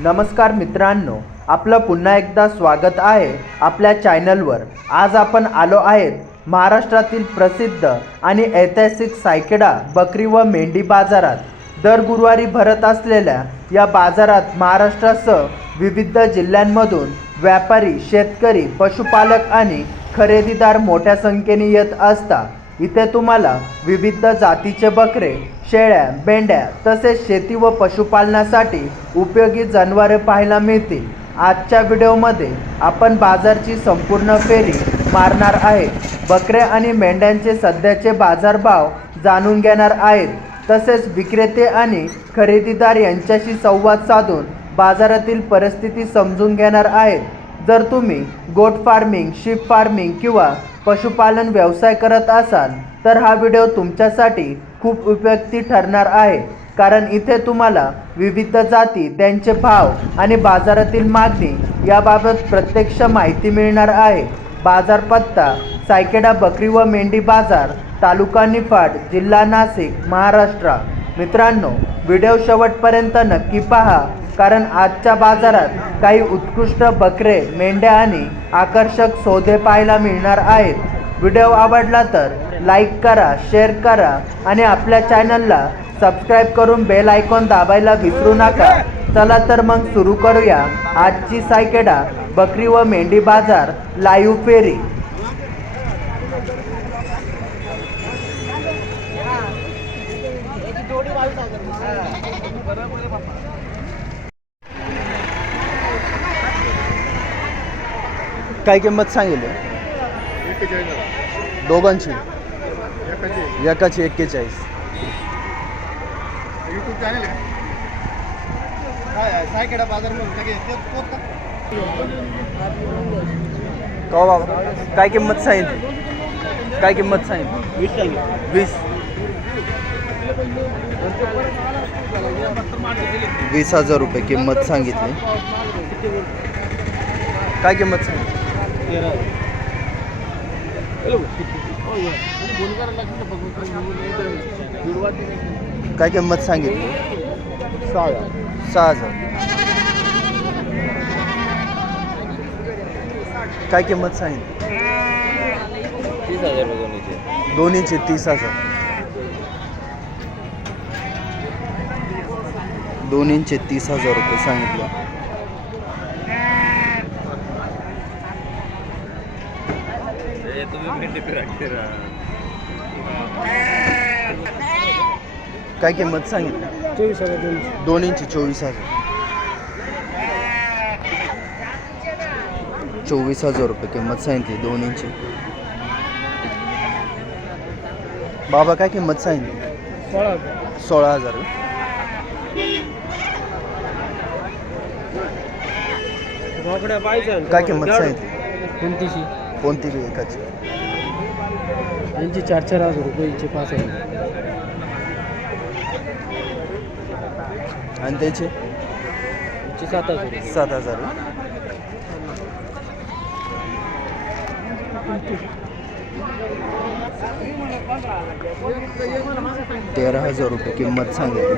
नमस्कार मित्रांनो, आपलं पुन्हा एकदा स्वागत आहे आपल्या चॅनलवर। आज आपण आलो आहेत महाराष्ट्रातील प्रसिद्ध आणि ऐतिहासिक सायखेडा बकरी व मेंढी बाजारात। दर गुरुवारी भरत असलेल्या या बाजारात महाराष्ट्रासह विविध जिल्ह्यांमधून व्यापारी, शेतकरी, पशुपालक आणि खरेदीदार मोठ्या संख्येने येत असतात। इथे तुम्हाला विविध जातीचे बकरे, शेळ्या, मेंढ्या तसेच शेती व पशुपालनासाठी उपयोगी जनावरे पाहायला मिळतील। आजच्या व्हिडिओमध्ये आपण बाजारची संपूर्ण फेरी मारणार आहे, बकऱ्या आणि मेंढ्यांचे सध्याचे बाजारभाव जाणून घेणार आहेत, तसेच विक्रेते आणि खरेदीदार यांच्याशी संवाद साधून बाजारातील परिस्थिती समजून घेणार आहेत। जर तुम्ही गोट फार्मिंग, शीप फार्मिंग किंवा पशुपालन व्यवसाय करत असाल तर हा व्हिडिओ तुमच्यासाठी खूप उपयुक्त ठरणार आहे, कारण इथे तुम्हाला विविध जाती, त्यांचे भाव आणि बाजारातील मागणी याबाबत प्रत्यक्ष माहिती मिळणार आहे। बाजार पत्ता: सायखेडा बकरी व मेंढी बाजार, तालुका निफाड, जिल्हा नाशिक, महाराष्ट्र। मित्रांनो, व्हिडिओ शेवटपर्यंत नक्की पहा, कारण आजच्या बाजारात काही उत्कृष्ट बकरे, मेंढ्या आणि आकर्षक सौदे पाहायला मिळणार आहेत। व्हिडिओ आवडला तर लाईक करा, शेअर करा आणि आपल्या चॅनलला सबस्क्राइब करून बेल आयकॉन दाबायला विसरू नका। चला तर मग सुरू करूया आजची सायखेडा बकरी व मेंढी बाजार लाईव्ह फेरी। काय किंमत सांगितली? दोघांची एकाची 41। यूट्यूब चॅनल आहे काय सायखेडा बाजार म्हणून का बाबा, काय किंमत सांगितली? काय किंमत सांगितली? 20,000 रुपये किंमत सांगितली। काय किंमत सांगितली? काय किंमत सांगितली? 6,000। काय किंमत सांगितली? 30,000 दोन्हीचे 30,000। दोन्हीचे 30,000 रुपये सांगितलं। काय किंमत सांगितली? 24,000 दोन्हीची 24,000। 24,000 रुपये किंमत सांगितली दोन्हीची। बाबा, काय किंमत सांगितली? 16,000। काय किंमत सांगितली? कोणती बी एकाची? यांची 4,000 रुपये, यांची 5,000 आणि त्याचे? 7,000 7,000। 13,000 रुपये किंमत सांगितली।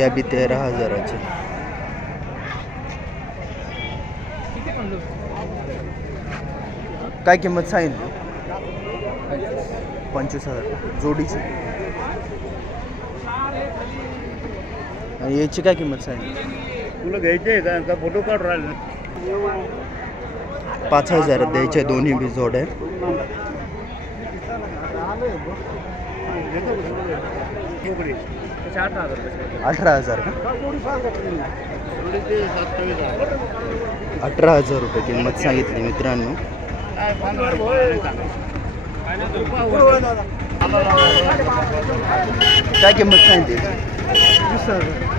या बी 13,000ची। काय किंमत सांगितली? 25,000 जोडीची। आणि याची काय किंमत सांगितली? तुला घ्यायचे का? फोटो काढ राहिले 5,000 द्यायचे दोन्ही बी जोड्या। 18,000 का? 18,000 रुपये किंमत सांगितली मित्रांनो। काय किंमत सांगितली?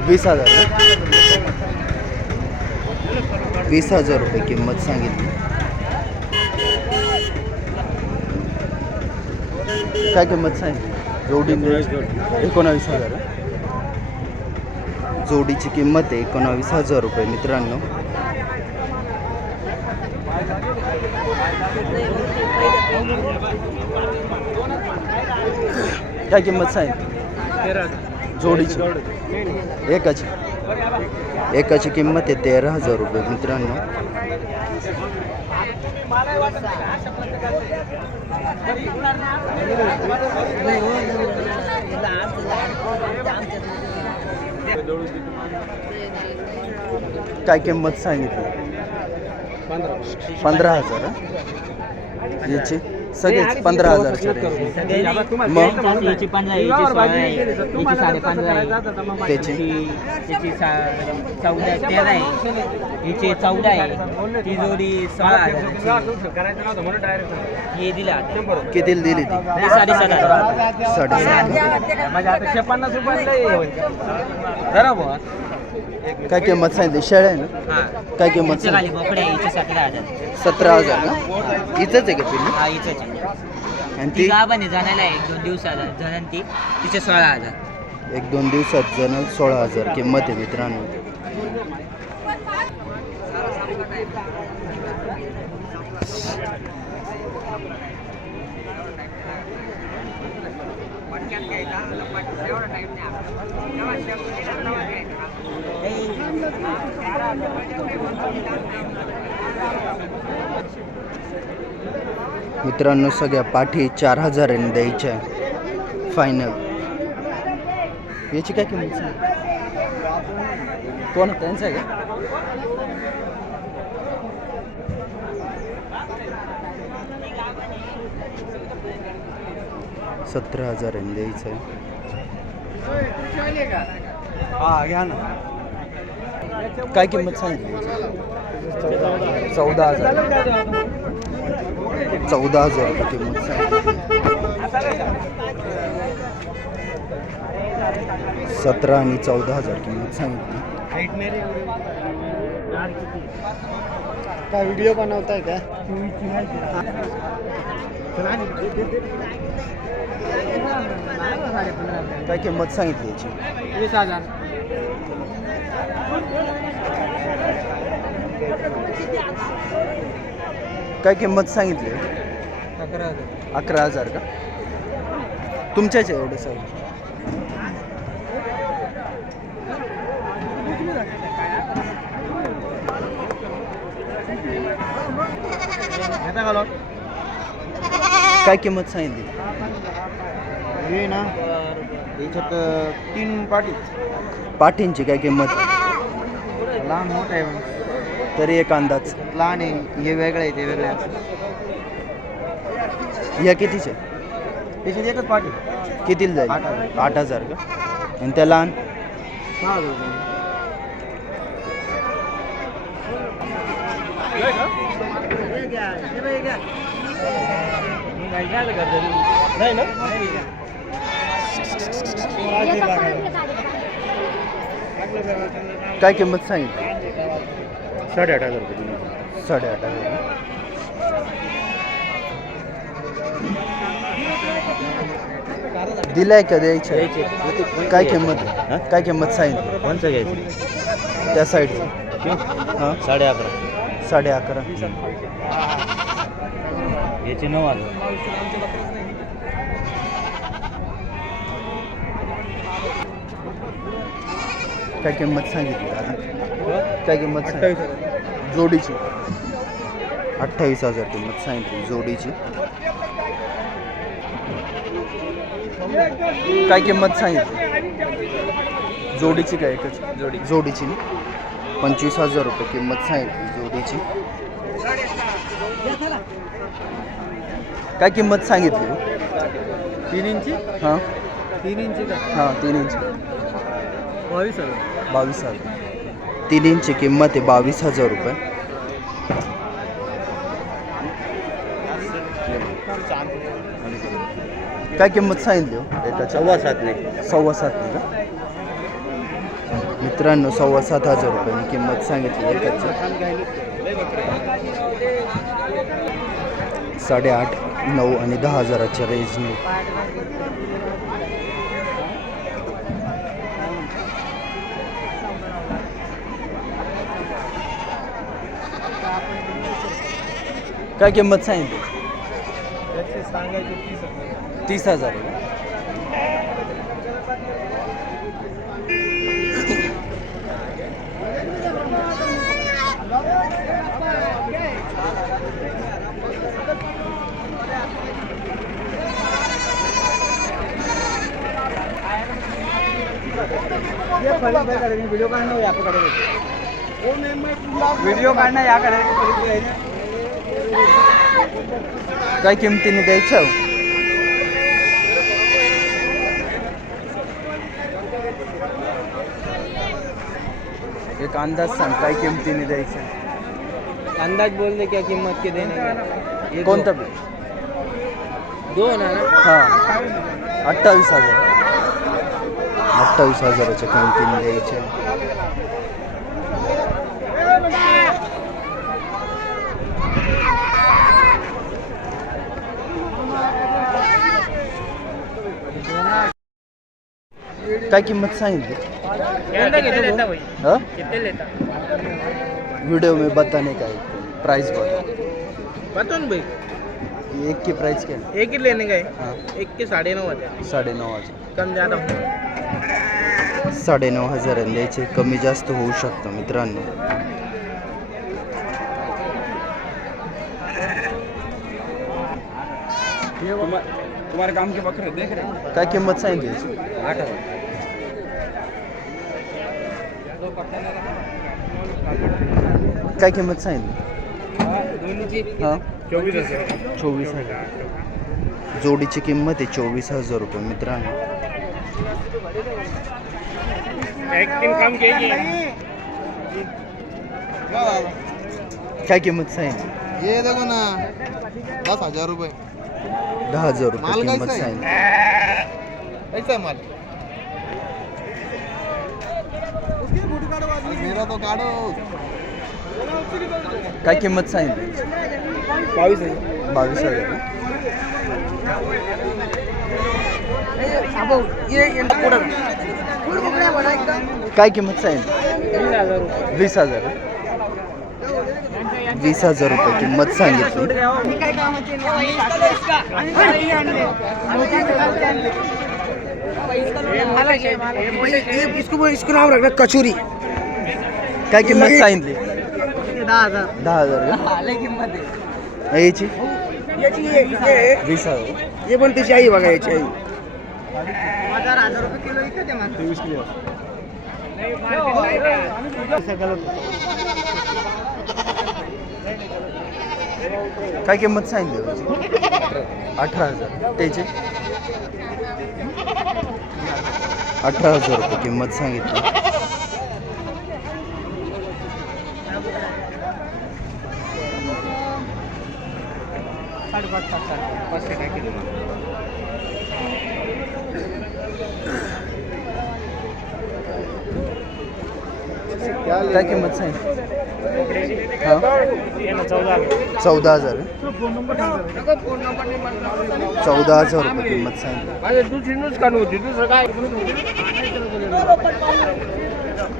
20,000। 20,000 रुपये किंमत सांगितली। काय किंमत सांगितली? जोडी 19,000। जोडीची किंमत आहे 19,000 रुपये मित्रांनो। काय किंमत सांगितली? 13,000 जोडीची एकाची एकाची किंमत आहे 13,000 रुपये मित्रांनो. काय किंमत सांगितली? 15,000. याची सगळेच 15,000च्या रेंज. मग याची 15 आहे, याची 16 आहे, याची 15.5 आहे, त्याची याची 14 13 आहे, याची 14 आहे, ती जोडी 16 आहे. हे दिला कितीला दिली ती? 7.5 7.5. माझ्या आता 56 रुपये काय किंमत सांगितली? शेळ्या आहे ना? काय किंमत खाली सांगितली? बोकडे आहे, 17,000. 17,000 ना? इथंच आहे का पिल्ली? हा इथंच आहे. आणि ती ती गाभाने जाण्याला आहे 1-2 दिवसाला जणन ती तिचे 16,000. 1-2 दिवसात जण 16,000 किंमत आहे मित्रांनो. मित्रांनो सगळ्या पाठी 4,000 द्यायच्या फायनल. याची काय किंमत सांग? कोण त्यांचं आहे का? $17,000 द्यायचं आहे. हा घ्या ना. काय किंमत सांगितली? 14,000. 14,000 रुपये किंमत सांगितली. 17 आणि 14,000 किंमत सांगितली. काय व्हिडिओ बनवताय का? काय किंमत सांगितली याची? 20,000. काय किंमत सांगितली? 11,000. 11,000 का? तुमच्याच आहे एवढं सर? काय किंमत सांगितली? हे ना याच्यात 3 पाटी. पाठींची काय किंमत? लहान मोठं आहे. तरी एक अंदाज. लहान आहे, हे वेगळं आहे, ते वेगळं आहे. या कितीचे? त्याच्यात एकच पाटी. कितीला जाईल? 8,000. 8,000 का? आणि त्या लहान? 6,000 रुपये. नाही ना? काय किंमत सांगितली? 8,500 रुपये. 8,500. दिलाय का द्यायचं? काय किंमत आहे? काय किंमत सांगितली? कोणचं घ्यायचं? त्या साईडचं? हां 11,500. 11,500. याचे 9,000. काय किंमत सांगितली दादा? काय किंमत सांगितली? जोडीची 28,000 किंमत सांगितली जोडीची. काय किंमत सांगितली? जोडीची काय एकच? जोडीची 25,000 रुपये किंमत सांगितली जोडीची. काय किंमत सांगितली? 3 इंची. हां 3 इंची का? हां 3 इंच 22,000. 22,000. 3 इंची किंमत आहे 22,000 रुपये. काय किंमत सांगितली हो एकाची? 7,500 का? मित्रांनो 7,500 रुपयांनी किंमत सांगितली एकाची. 8.5, 9 आणि 10,000च्या रेंजने. काय किंमत सांगितली? 30,000 आहे का? व्हिडिओ काढणं याकडे व्हिडिओ काढणं याकडे काय किमतीने द्यायचं हो? एक अंदाज सांग काय किमतीने द्यायचं. अंदाज बोल दे क्या कीमत के देने का ये कोणता दो ना हां 28,000. 28,000च्या किमतीने द्यायचे. काय किंमत सांगितली? हाँ? वीडियो में बताने का है प्राइस बता. बता ना भाई एक की प्राइस क्या है? एक ही लेने का है हाँ एक के 9.5 9,500. कम ज़्यादा 9,500 द्यायचे. कमी जास्त होऊ शकतं मित्रांनो. तुम्हारे काम के बकरे देख रहे हैं काय किंमत सांगितली? 8,000 काय किंमत सांगितली? हां 24,000 24,000. जोडीची किंमत आहे 24,000 रुपये मित्रांनो. एक दिन कम कीजिए काय किंमत सांगितली? ये देखो ना 10,000 रुपये 10,000 रुपये माल किंमत कैसा है? सांगितली. ऐसा माल मेरा तो काढो. काय किंमत सांगितली? 22,000. काय किंमत सांगितली? 20,000. 20,000 रुपये किंमत सांगितली. इसको नाम रखना कचोरी काय किंमत सांगितली? 10,000 10,000. किंमत याची याची 20,000. ये पण त्याची आई बघा याची आई 1,000 रुपये किलो इकडे ते मागतो 20 किलो काय किंमत सांगितली? 18,000. त्याची 18,000 रुपये किंमत सांगितली. काय किंमत सांगितली? हां 14,000. 14,000 रुपये किंमत सांगितली. दुसरीच काढू होती दुसरं काय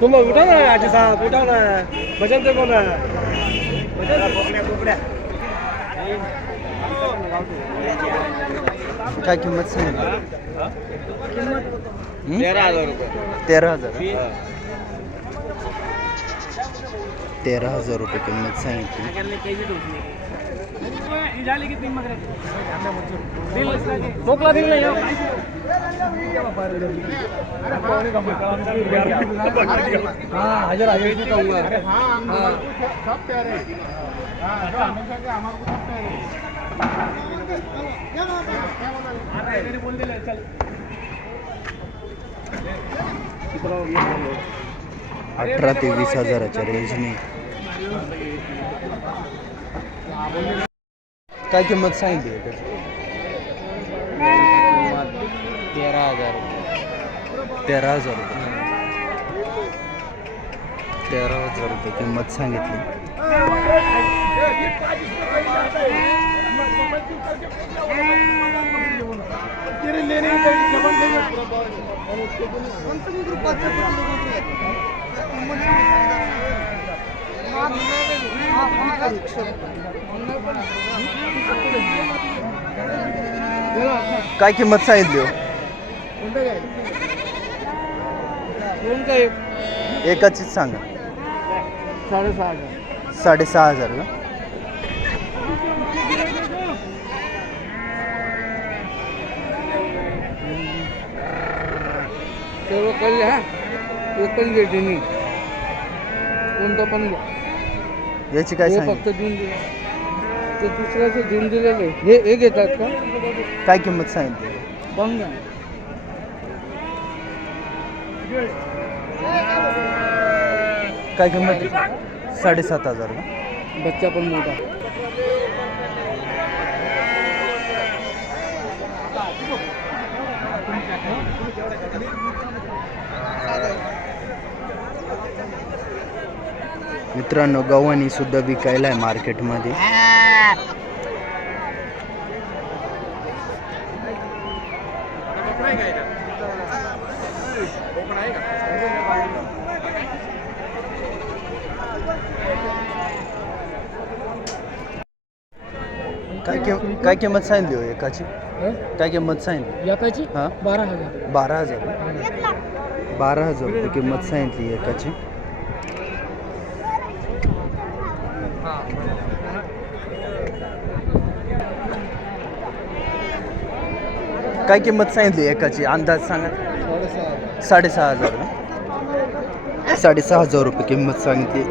तुम्ही उठा ना आजी साहेब उठा ना भजन ते कोण काय किंमत सांगितली? 13,000 रुपये 13,000. 13,000 रुपये किंमत सांगितली. मोकला दिल नाही अठरा ते 20,000च्या रेंजने. काय किंमत सांगितली? 13,000 13,000 रुपये. 13,000 रुपये किंमत सांगितली. काय किंमत सांगितली हो? एकाचीच सांगा. 6,500 का? सर्व कळले हा एक पण घेते मी कोणतं पण घ्या. याची काय हे सांगितली? फक्त देऊन दिले ते दुसऱ्याचं देऊन दिलेलं आहे. हे घेतात का काय किंमत सांगितली? बंगा काय किंमत? 7,500 का? बच्चा पण मोठा. मित्रांनो गव्हाणी सुद्धा विकायला आहे मार्केटमध्ये. काय किंमत सांगितली हो एकाची? काय किंमत सांगितली? एकाची हां 12,000. 12,000. 12,000 रुपये किंमत सांगितली एकाची. काय किंमत सांगितली एकाची? अंदाज सांगा. 6,500 का? 6,500 रुपये किंमत सांगितली.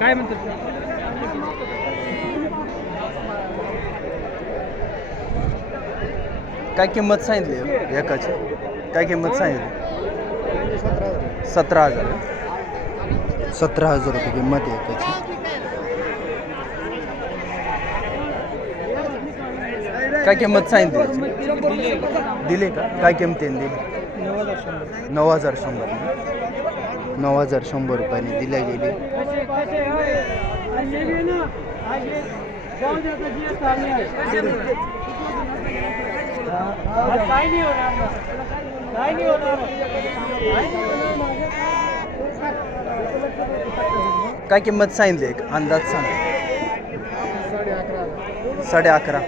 काय म्हणतात? काय किंमत सांगितली हो एकाची? काय किंमत सांगितली? 17,000. 17,000 रुपये किंमत आहे एकाची. काय किंमत सांगितली? दिली का? काय किंमतीने दिली? 9,100. 9,100 रुपयाने दिल्या गेली. काय किंमत सांगितली? एक अंदाज सांगा. 11,500.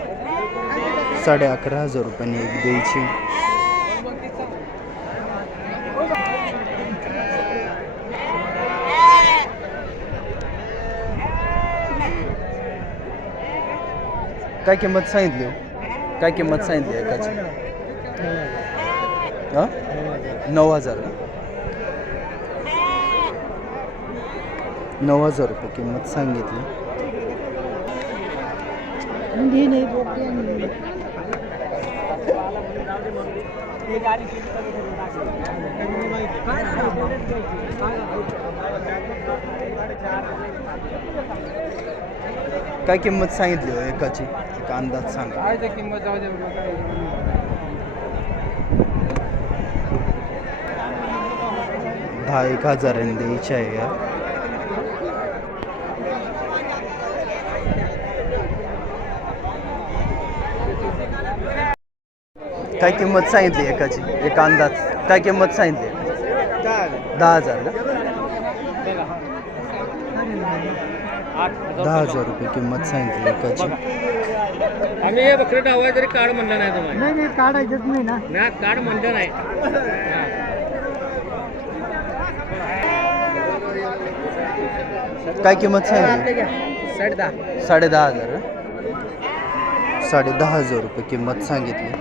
11,500 रुपयाने एक द्यायची. काय किंमत सांगितली? काय किंमत सांगितली एकाची? 9,000. 9,000 रुपये किंमत सांगितली. काय किंमत सांगितली हो एकाची? एक अंदाज सांगा. किंमत जाऊ दे. 10,000 द्यायची आहे या. काय किंमत सांगितली एकाची? एक अंदाज. काय किंमत सांगितली? 10,000 का? 10,000 रुपये किंमत सांगितली एकाची. आम्ही हे बकरे डावाय तरी कार्ड म्हणलं नाही तुम्हाला. नाही काढायचंच नाही ना. नाही कार्ड म्हणलं नाही. काय किंमत सांगितली? 10,500. 10,500. 10,500 रुपये किंमत सांगितली.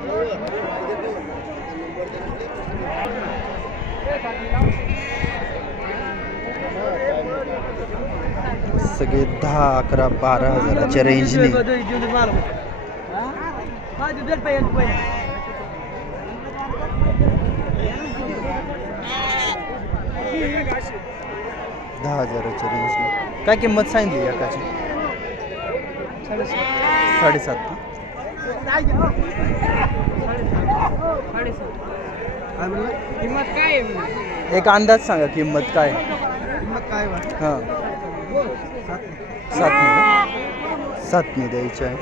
सगळे 10, 11, 12,000च्या रेंजने. दहा 10,000च्या रेंजने. काय किंमत सांगितली एकाची? 7,500. किंमत काय आहे? एक अंदाज सांगा किंमत काय? हां 7,000 द्यायची आहे.